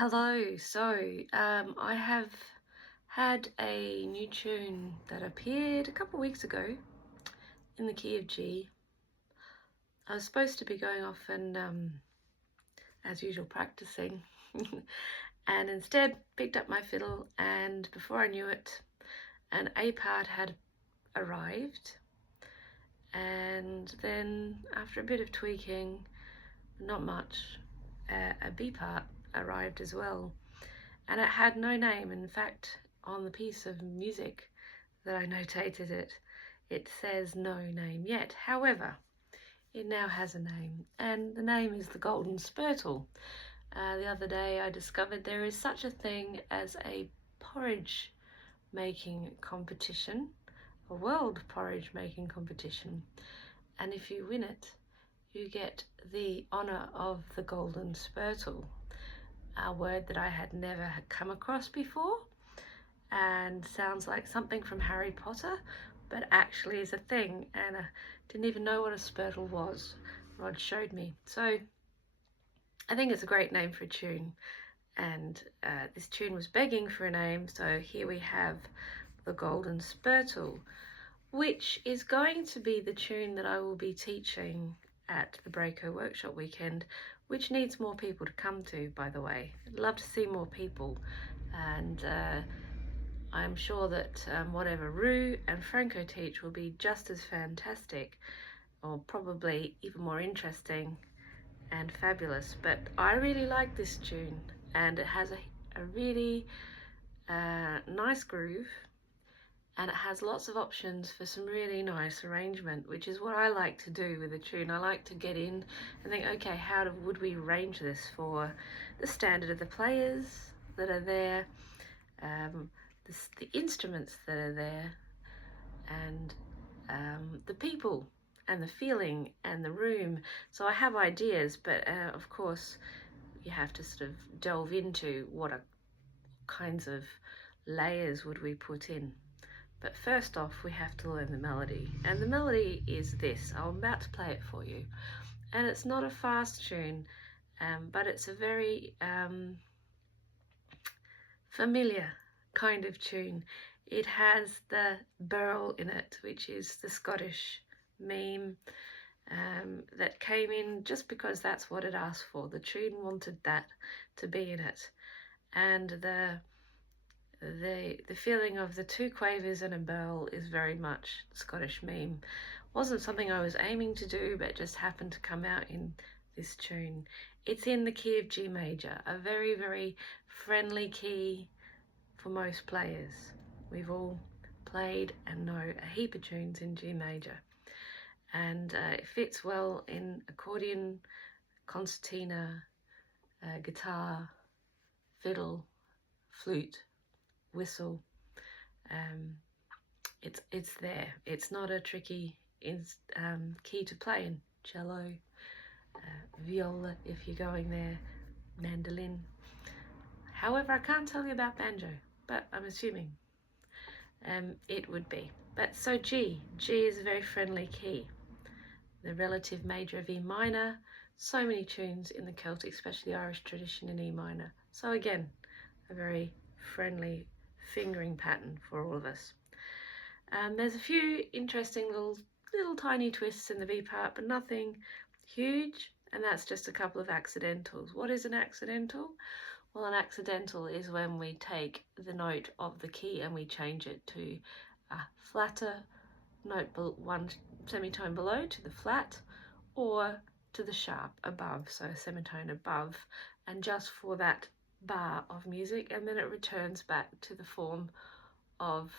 Hello. I have had a new tune that appeared a couple of weeks ago in the key of G. I was supposed to be going off and, as usual, practicing, and instead picked up my fiddle, and before I knew it, an A part had arrived, and then after a bit of tweaking, not much, a B part arrived as well. And it had no name. In fact, on the piece of music that I notated it says no name yet. However, it now has a name, and the name is the Golden Spurtle. The other day I discovered there is such a thing as a porridge making competition, a world porridge making competition, and if you win it, you get the honour of the Golden Spurtle, a word that I had never come across before and sounds like something from Harry Potter, but actually is a thing, and I didn't even know what a Spurtle was. Rod showed me. So I think it's a great name for a tune, and this tune was begging for a name, so here we have the Golden Spurtle, which is going to be the tune that I will be teaching at the Breako Workshop weekend, which needs more people to come to, by the way. I'd love to see more people, and I'm sure that whatever Rue and Franco teach will be just as fantastic, or probably even more interesting and fabulous. But I really like this tune, and it has a really nice groove, and it has lots of options for some really nice arrangement, which is what I like to do with a tune. I like to get in and think, okay, would we arrange this for the standard of the players that are there, the instruments that are there, and the people and the feeling and the room. So I have ideas, but of course you have to sort of delve into what kinds of layers would we put in. But first off, we have to learn the melody, and the melody is this. I'm about to play it for you, and it's not a fast tune, but it's a very familiar kind of tune. It has the burl in it, which is the Scottish meme that came in just because that's what it asked for. The tune wanted that to be in it, and the feeling of the two quavers and a burl is very much Scottish meme. Wasn't something I was aiming to do, but just happened to come out in this tune. It's in the key of G major, a very, very friendly key for most players. We've all played and know a heap of tunes in G major, and it fits well in accordion, concertina, guitar, fiddle, flute, whistle. It's there. It's not a tricky key to play in. Cello, viola if you're going there, mandolin. However, I can't tell you about banjo, but I'm assuming it would be. But so G is a very friendly key. The relative major of E minor. So many tunes in the Celtic, especially the Irish tradition, in E minor. So again, a very friendly fingering pattern for all of us. There's a few interesting little tiny twists in the B part, but nothing huge, and that's just a couple of accidentals. What is an accidental? Well, an accidental is when we take the note of the key and we change it to a flatter note, one semitone below to the flat, or to the sharp above, so a semitone above, and just for that bar of music, and then it returns back to the form of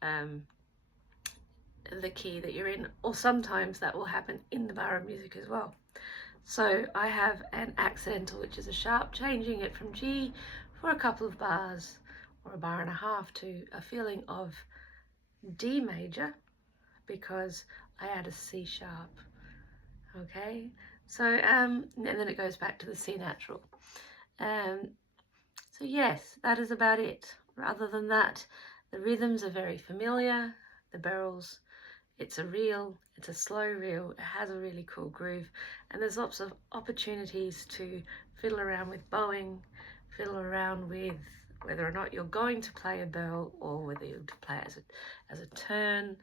the key that you're in, or sometimes that will happen in the bar of music as well. So I have an accidental, which is a sharp, changing it from G for a couple of bars or a bar and a half to a feeling of D major, because I add a C sharp. Okay, so and then it goes back to the C natural. So yes, that is about it. Other than that, the rhythms are very familiar. The barrels, it's a slow reel, it has a really cool groove, and there's lots of opportunities to fiddle around with bowing, fiddle around with whether or not you're going to play a bell, or whether you're to play it as a turn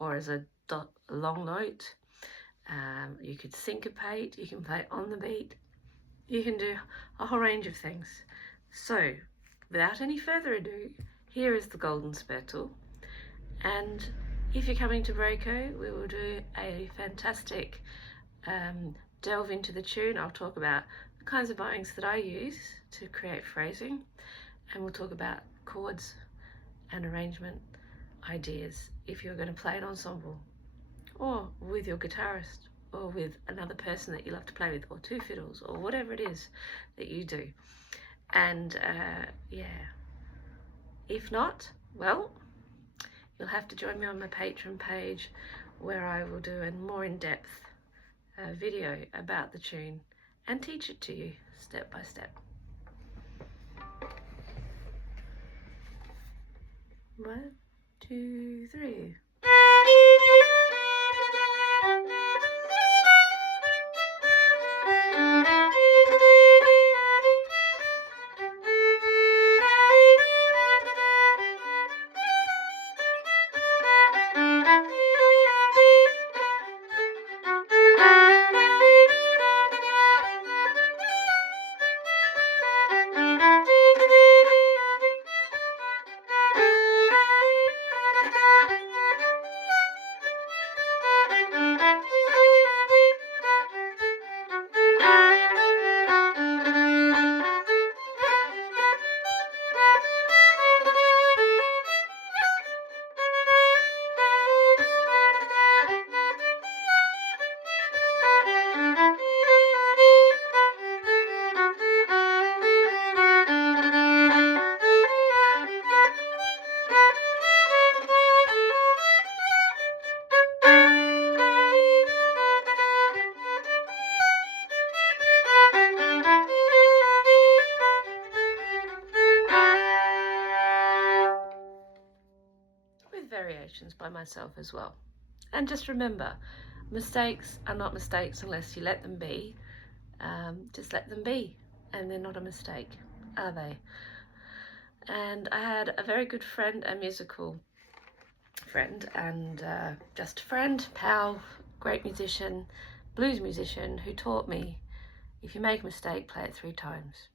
or as a long note. You could syncopate, you can play on the beat, you can do a whole range of things. So without any further ado, here is the Golden Spurtle, and if you're coming to Braco, we will do a fantastic delve into the tune. I'll talk about the kinds of bowings that I use to create phrasing, and we'll talk about chords and arrangement ideas if you're going to play an ensemble, or with your guitarist, or with another person that you love to play with, or two fiddles, or whatever it is that you do. And yeah, if not, well, you'll have to join me on my Patreon page, where I will do a more in-depth video about the tune and teach it to you step by step. 1, 2, 3. Variations by myself as well. And just remember, mistakes are not mistakes unless you let them be. Just let them be, and they're not a mistake, are they? And I had a very good friend, a musical friend, and just a friend, pal, great musician, blues musician, who taught me, if you make a mistake, play it 3 times.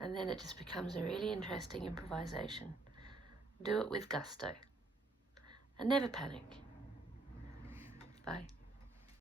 And then it just becomes a really interesting improvisation. Do it with gusto. And never panic. Bye.